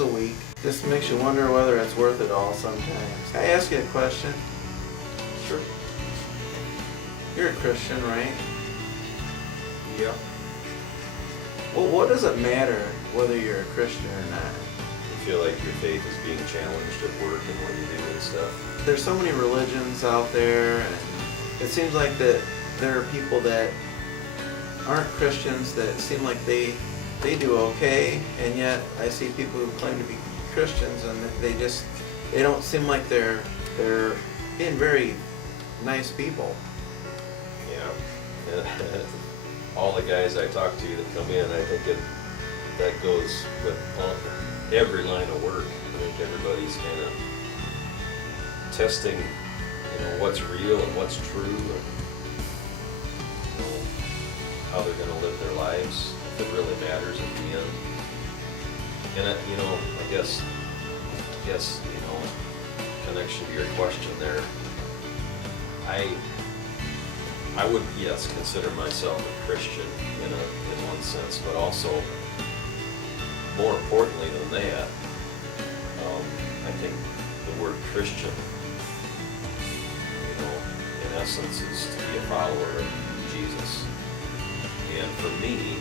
a week. Just makes you wonder whether it's worth it all sometimes. Can I ask you a question? Sure. You're a Christian, right? Yeah. Well, what does it matter whether you're a Christian or not? You feel like your faith is being challenged at work and what you do and stuff? There's so many religions out there, and it seems like that there are people that aren't Christians that seem like they do okay, and yet I see people who claim to be Christians and they don't seem like they're being very nice people. Yeah. All the guys I talk to that come in, I think that goes with every line of work. I think everybody's kind of testing, what's real and what's true, and how they're going to live their lives, if it really matters at the end. And I guess, connection to your question there, I would, yes, consider myself a Christian in one sense, but also, more importantly than that, I think the word Christian, in essence, is to be a follower of Jesus. And for me,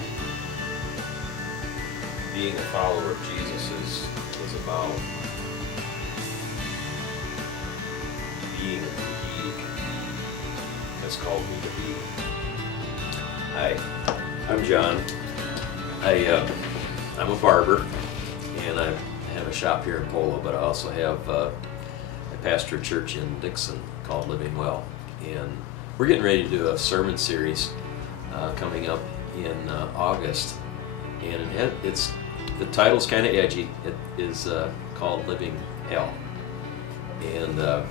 being a follower of Jesus is about being who He has called me to be. Hi, I'm John. I'm a barber, and I have a shop here in Polo, but I also have I pastor a church in Dixon called Living Well. And we're getting ready to do a sermon series coming up in August, and the title's kind of edgy. It is called Living Hell, and I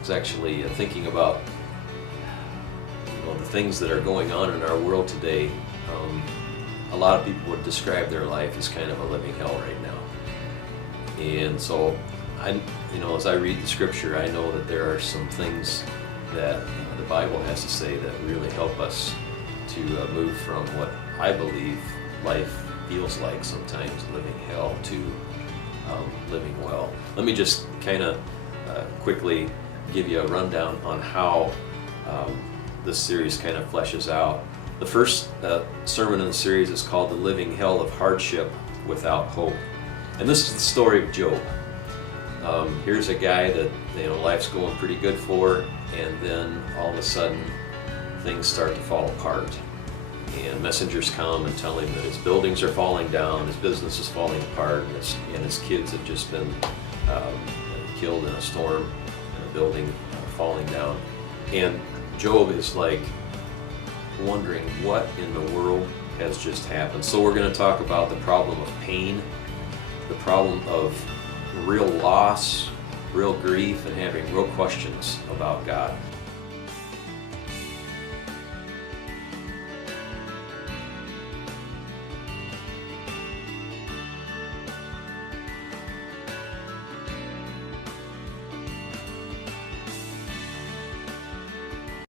was actually thinking about the things that are going on in our world today. A lot of people would describe their life as kind of a living hell right now, and so as I read the Scripture, I know that there are some things that the Bible has to say that really help us to move from what I believe life feels like sometimes, living hell, to living well. Let me just kind of quickly give you a rundown on how this series kind of fleshes out. The first sermon in the series is called The Living Hell of Hardship Without Hope. And this is the story of Job. Here's a guy that life's going pretty good for, and then all of a sudden things start to fall apart. And messengers come and tell him that his buildings are falling down, his business is falling apart, and his kids have just been killed in a storm, and a building falling down. And Job is like wondering what in the world has just happened. So we're going to talk about the problem of pain, the problem of real loss, real grief, and having real questions about God.